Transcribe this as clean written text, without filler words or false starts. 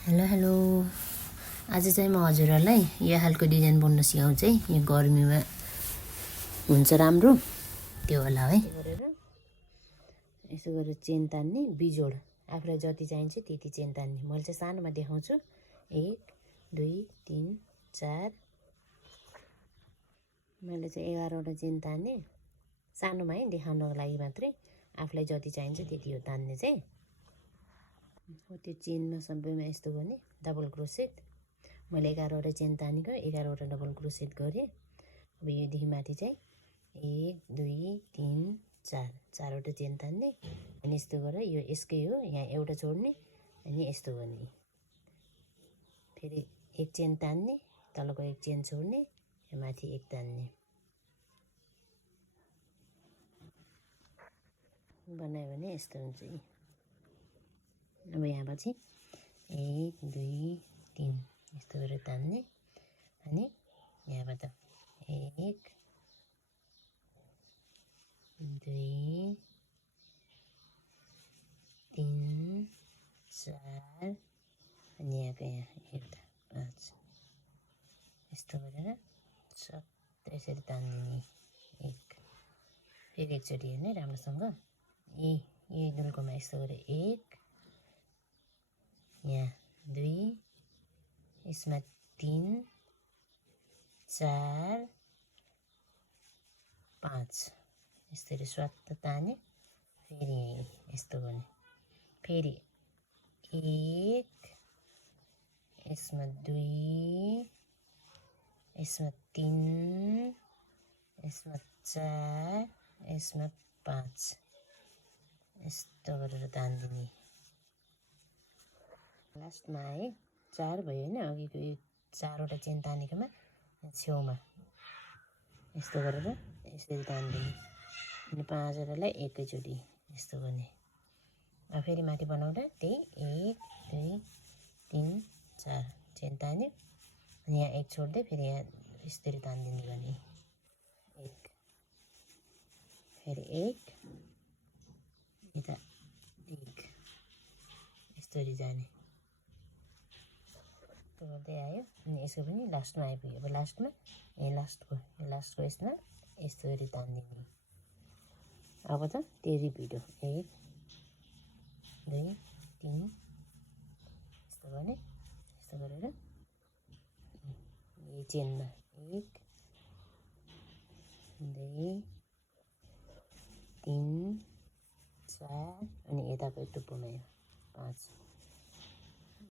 Hello hello आज चाहिँ म हजुरहरुलाई यो खालको डिजाइन बुन्न सिकाउँछु है। यो गर्मीमा हुन्छ राम्रो त्यो होला है। यसो गरेर चेन तान्ने बिजोड आफुलाई जति चाहिन्छ त्यति चेन तान्ने। मैले चाहिँ सानोमा देखाउँछु। 1 2 3 4 मैले चाहिँ 11 वटा चेन तान्ने सानोमा है, देखाउनको लागि मात्रै। आफुलाई जति चाहिन्छ त्यति हो तान्ने चाहिँ। त्यो चेनमा सबैमा यस्तो गर्ने डबल क्रोसेट। मैले 11 वटा चेन तानेको 11 वटा डबल क्रोसेट गरेँ। अब योदेखि माथि चाहिँ 1 2 3 4 4 वटा चेन तान्ने अनि यस्तो गरेर यो यसकै हो, यहाँ एउटा छोड्ने अनि यस्तो गर्ने। फेरि एक चेन तान्ने, तलको एक चेन छोड्ने, यहाँ माथि एक तान्ने बनायो भने यस्तो हुन्छ। अब यहाँ चाहिँ 1 2 3 यस्तो गरेर तान्ने अनि यहाँबाट 1 2 3 4 अनि यहाँको यहाँ एउटा 5 यस्तो गरेर सबै यसरी तान्दिने। फेरि एकचोटि हेर्ने राम्रोसँग। यही दुल्कोमा यस्तो गरेर 1 यहाँ 2 यसमा 3 4 5 यसरी स्वात्त ताने। फेरि यस्तो गर्ने। फेरि 1 यसमा 2 यसमा 3 यसमा 4 यसमा 5 यस्तो गरेर तान्दिने। लास्टमा है 4 भयो हैन। अघिको यो 4 वटा चेन तानेकोमा छेउमा यस्तो गरेर यसरी तान्दिने अनि 5 वटालाई एकैचोटि यस्तो गर्ने। अब फेरि माथि बनाउँदा त्यही 1 2 3 4 चेन तान्यो अनि यहाँ एक छोड्दै फेरि यहाँ यसरी तान्दिने गर्ने। 1 फेरि 1 यता 1 यसरी जाने गर्दै आयो अनि यसो पनि लास्टमा आइपुग्यो। अब लास्टमा लास्टको यसमा यस्तो गरी तान्दिने। अब त त्यो रिपिट हो। 1 2 3 यस्तो गर्ने। यस्तो गरेर यो चेनमा 1 2 3 4 अनि यताको टुप्पोमा 5